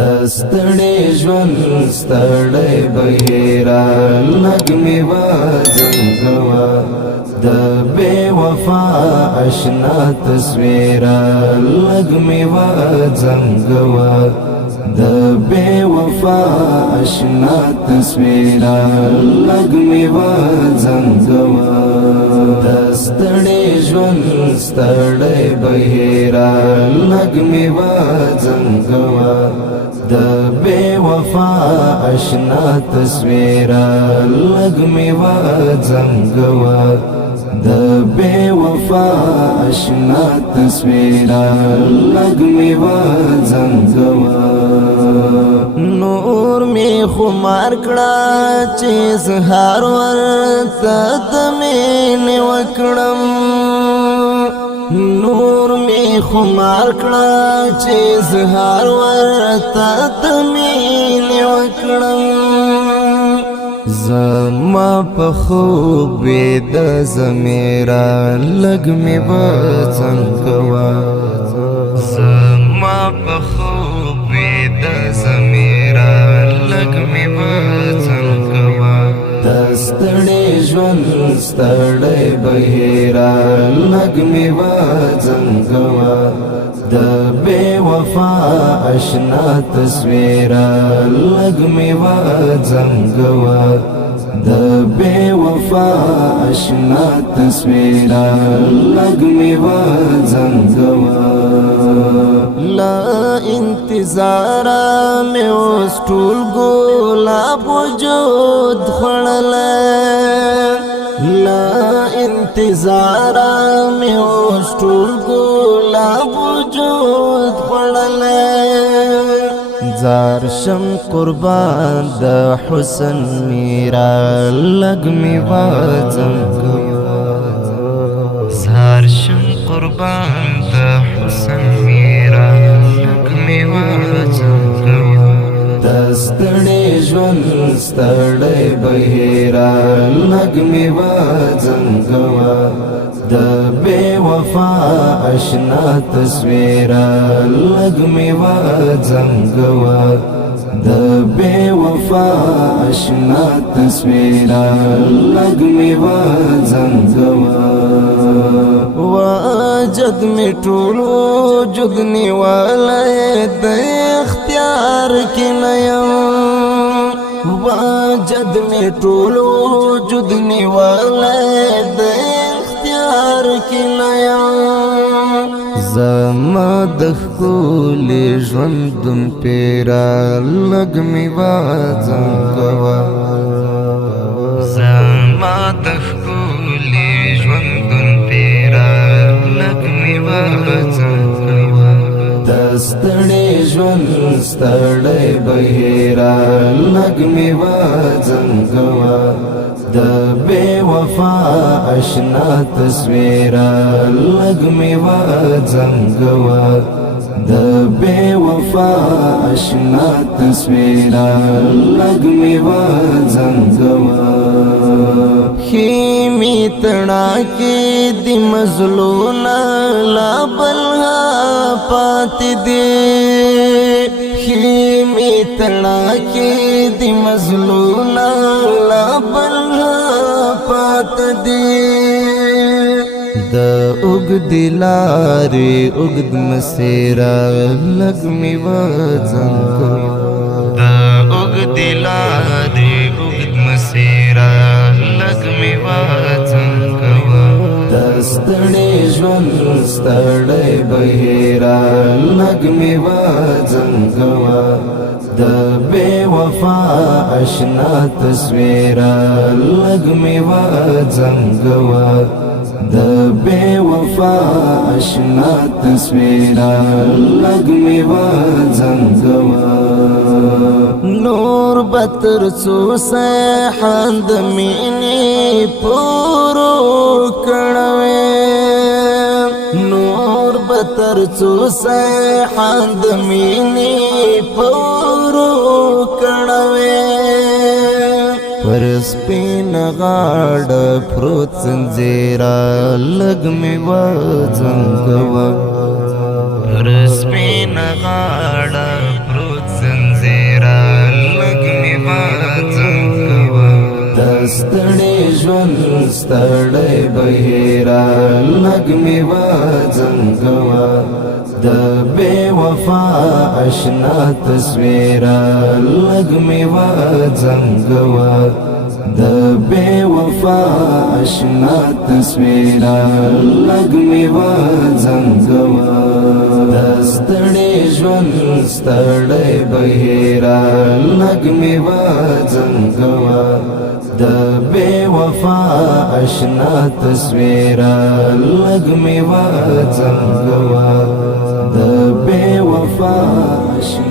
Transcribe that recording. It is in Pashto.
دستړې ژوند ستړی بهیرا لږ مې وځنګوه د بې وفا اشنا تصویرا لږ مې وځنګوه د بې وفا اشنا تصویرا لږ مې وځنګوه دستړې ژوند ستړی بهیرا لږ مې وځنګوه د بے وفا اشنا تصویرا لږ مې وځنګوه د بے وفا اشنا تصویرا لږ مې وځنګوه نور مې خمار کړه چې سهار ورته د مینې وکړم نور می خمار کړه چې زهار ورته د مینې وکړم زما په خوب د ضمیره لږ مې وځنګوه زما په خوب د ضمیره لږ مې وځنګوه دستړې ژوند ستړی بهیرا لږ مې وځنګوه د بې وفا اشنا تصویرا لږ مې وځنګوه د بې وفا اشنا تصویرا لږ مې وځنګوه لا انتظارا مې اوس ټول ګلاب وجود خوړلی لا انتظارا مې اوس ټول ګلاب وجود خوړلی زار شم قربان د حسن میرا لږ مې وځنګوه زار شم قربان د حسن میرا لږ مې وځنګوه دستړې ژوند ستړی بهیرا لږ مې وځنګوه د بې وفا اشنا تصویرا لږ مې وځنګوه د بې وفا اشنا تصویرا لږ مې وځنګوه واجد مې ټول وجود نیولی د اختیار کې نه یم واجد مې ټول وجود نیولی د اختیار کې نه یم زما د ښکلي ژوندون پیرا لږ مې وځنګوه زما د ښکلي ژوندون پیرا لږ مې وځنګوه دستړې ژوند ستړی بهیرا لږ مې وځنګوه د بې وفا اشنا تصویرا لږ مې وځنګوه د بې وفا اشنا تصویرا لږ مې وځنګوه پښې مې تڼاکې دي مزلونه لا بلها پاتې دي پښې مې تڼاکې دي مزلونه لا بلها پاتې دي د اوږدې لارې اوږد مسیره لږ مې وځنګوه د اوږدې لارې اوږد مسیره لږ مې وځنګوه دستړې ژوند ستړی بهیرا لږ مې وځنګوه د بې وفا اشنا تصویرا لږ مې وځنګوه د بې وفا اشنا تصویرا لږ مې وځنګوه نور به تر څو سیحان د مینې پورو کړوې نور به تر څو سیحان د مینې پورو کړوې پر سپین غاړه پروت زنځیره لږ مې وځنګوه پر سپین غاړه پروت ستړي ژوند ستړي بهیرا لږ مې وځنګوا د بې وفا اشنا تصویرا لږ مې وځنګوا د بے وفا اشنا تصویرا لږ مې وځنګوا د ستړي ژوند ستړي بهیرا لږ مې وځنګوا د بے وفا اشنا تصویرا لږ مې وځنګوا د بے وفا اشنا